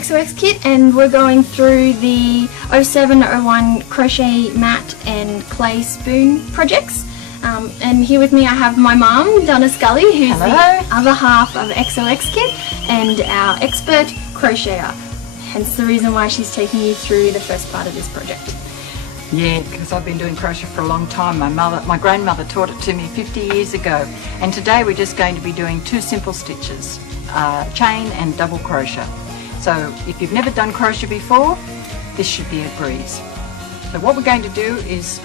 XOXkit, and we're going through the 0701 crochet mat and clay spoon projects. And here with me I have my mum, Donna Scully, who's Hello. The other half of XOXkit and our expert crocheter. Hence the reason why she's taking you through the first part of this project. Yeah, because I've been doing crochet for a long time. My grandmother taught it to me 50 years ago. And today we're just going to be doing two simple stitches, chain and double crochet. So if you've never done crochet before, this should be a breeze. So what we're going to do is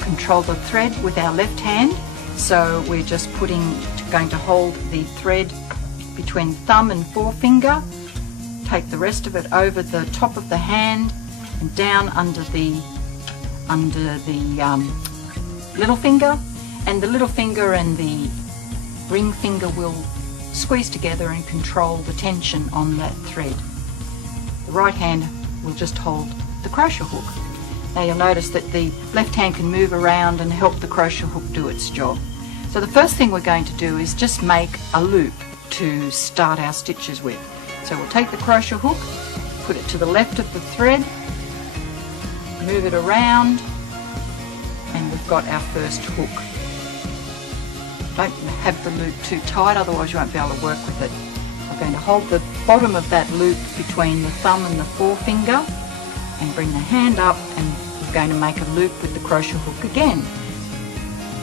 control the thread with our left hand. So we're just going to hold the thread between thumb and forefinger, take the rest of it over the top of the hand and down under the little finger, and the little finger and the ring finger will squeeze together and control the tension on that thread. The right hand will just hold the crochet hook. Now you'll notice that the left hand can move around and help the crochet hook do its job. So the first thing we're going to do is just make a loop to start our stitches with. So we'll take the crochet hook, put it to the left of the thread, move it around, and we've got our first hook. Don't have the loop too tight, otherwise you won't be able to work with it. I'm going to hold the bottom of that loop between the thumb and the forefinger and bring the hand up, and we're going to make a loop with the crochet hook again.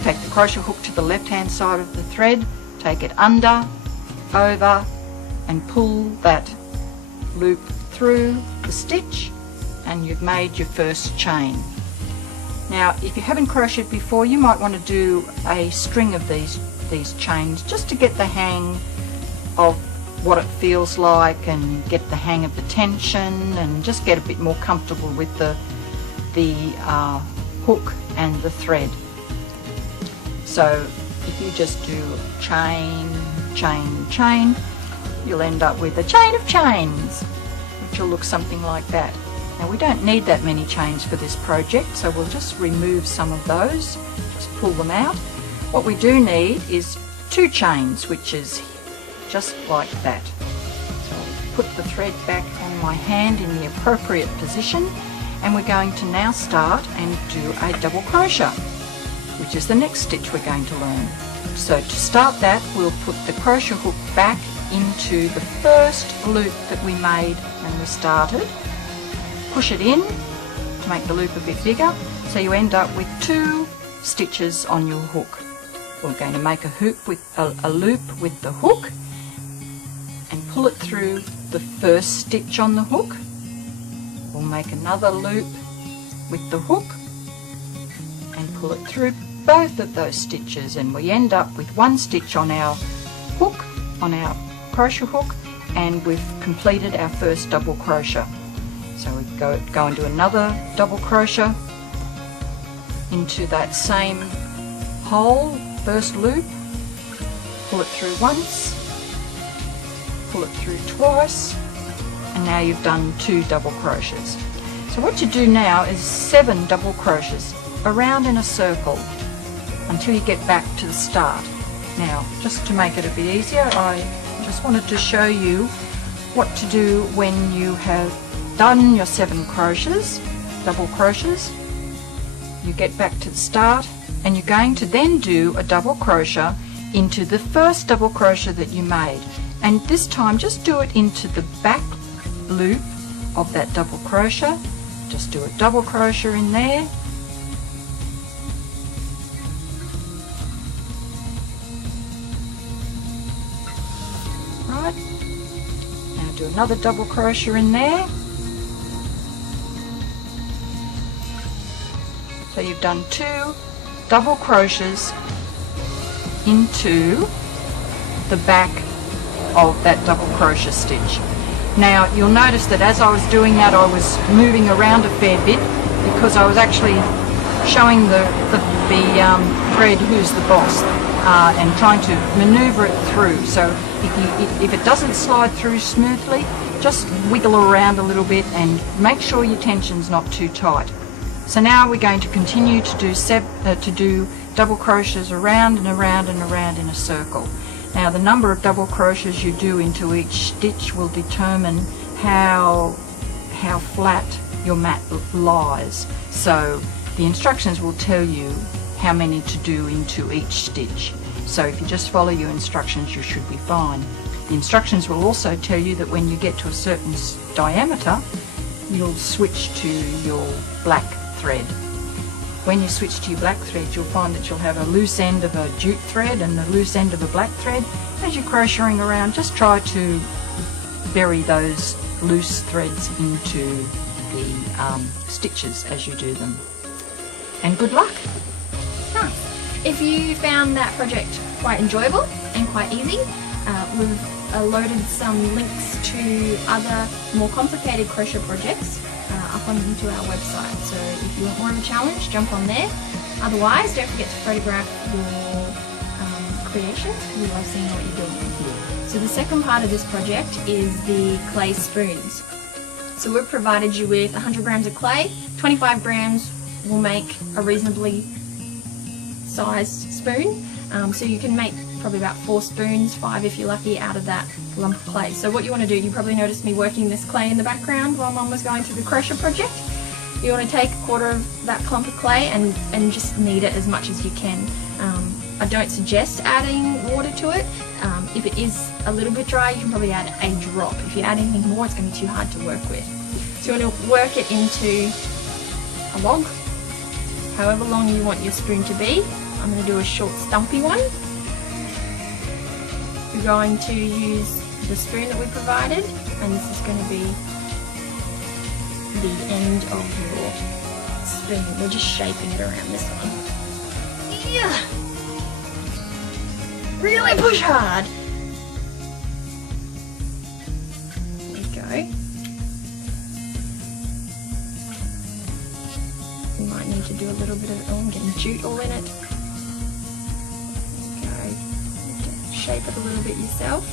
Take the crochet hook to the left hand side of the thread, take it under, over, and pull that loop through the stitch, and you've made your first chain. Now if you haven't crocheted before, you might want to do a string of these chains just to get the hang of what it feels like and get the hang of the tension and just get a bit more comfortable with the hook and the thread. So if you just do chain, chain, chain, you'll end up with a chain of chains, which will look something like that. Now we don't need that many chains for this project, so we'll just remove some of those, just pull them out. What we do need is 2 chains, which is just like that. So I'll put the thread back on my hand in the appropriate position, and we're going to now start and do a double crochet, which is the next stitch we're going to learn. So to start that, we'll put the crochet hook back into the first loop that we made when we started. Push it in to make the loop a bit bigger, so you end up with 2 stitches on your hook. We're going to make a loop with the hook and pull it through the first stitch on the hook. We'll make another loop with the hook and pull it through both of those stitches, and we end up with 1 stitch on our hook, on our crochet hook, and we've completed our first double crochet. So we go into another double crochet into that same hole, first loop, pull it through once, pull it through twice, and now you've done 2 double crochets. So what you do now is 7 double crochets around in a circle until you get back to the start. Now, just to make it a bit easier, I just wanted to show you what to do when you have done your 7 crochets, double crochets. You get back to the start, and you're going to then do a double crochet into the first double crochet that you made, and this time just do it into the back loop of that double crochet. Just do a double crochet in there, right, now do another double crochet in there. So you've done 2 double crochets into the back of that double crochet stitch. Now you'll notice that as I was doing that, I was moving around a fair bit because I was actually showing the thread who's the boss and trying to maneuver it through. So if it doesn't slide through smoothly, just wiggle around a little bit and make sure your tension's not too tight. So now we're going to continue to do double crochets around and around and around in a circle. Now the number of double crochets you do into each stitch will determine how flat your mat lies. So the instructions will tell you how many to do into each stitch. So if you just follow your instructions, you should be fine. The instructions will also tell you that when you get to a certain diameter, you'll switch to your black thread. When you switch to your black thread, you'll find that you'll have a loose end of a jute thread and a loose end of a black thread. As you're crocheting around, just try to bury those loose threads into the stitches as you do them. And good luck! Nice. If you found that project quite enjoyable and quite easy, we've loaded some links to other more complicated crochet projects up onto our website. So if you want more of a challenge, jump on there. Otherwise, don't forget to photograph your creations. We love seeing what you're doing. So the second part of this project is the clay spoons. So we've provided you with 100 grams of clay. 25 grams will make a reasonably sized spoon. So you can make probably about 4 spoons, 5 if you're lucky, out of that lump of clay. So what you want to do, you probably noticed me working this clay in the background while Mum was going through the crochet project. You want to take a quarter of that clump of clay and just knead it as much as you can. I don't suggest adding water to it. If it is a little bit dry, you can probably add a drop. If you add anything more, it's going to be too hard to work with. So you want to work it into a log, however long you want your spoon to be. I'm going to do a short stumpy one. You're going to use the spoon that we provided, and this is going to be the end of your spoon. We're just shaping it around this one. Yeah. Really push hard. There we go. You might need to do a little bit of, oh, I'm getting jute all in it. There we go. Shape it a little bit yourself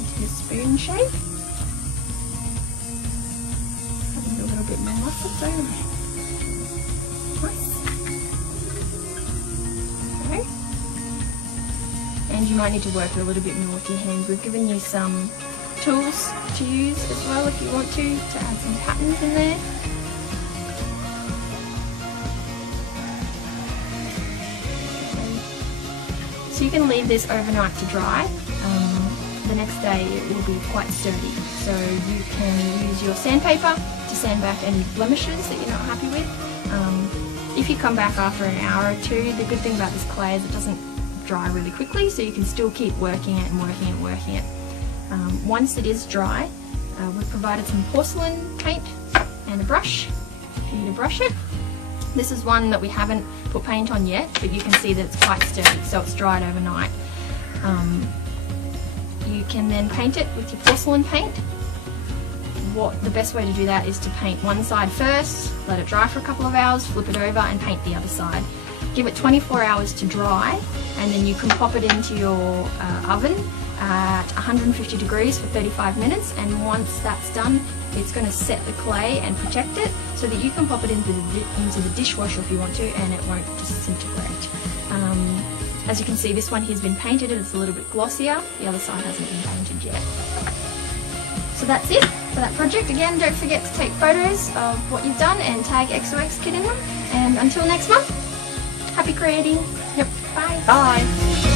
into your spoon shape. I need a little bit more muscle, don't I? Nice. Okay. And you might need to work it a little bit more with your hands. We've given you some tools to use as well if you want to add some patterns in there. So you can leave this overnight to dry. The next day it will be quite sturdy. So you can use your sandpaper to sand back any blemishes that you're not happy with. If you come back after an hour or two, the good thing about this clay is it doesn't dry really quickly, so you can still keep working it and working it and working it. Once it is dry, we've provided some porcelain paint and a brush for you to brush it. This is one that we haven't put paint on yet, but you can see that it's quite sturdy, so it's dried overnight. You can then paint it with your porcelain paint. The best way to do that is to paint one side first, let it dry for a couple of hours, flip it over and paint the other side. Give it 24 hours to dry, and then you can pop it into your oven at 150 degrees for 35 minutes, and once that's done, it's going to set the clay and protect it so that you can pop it into the dishwasher if you want to, and it won't disintegrate. As you can see, this one here has been painted and it's a little bit glossier. The other side hasn't been painted yet. So that's it for that project. Again, don't forget to take photos of what you've done and tag XOXkit in them. And until next month, happy creating. Yep. Bye. Bye.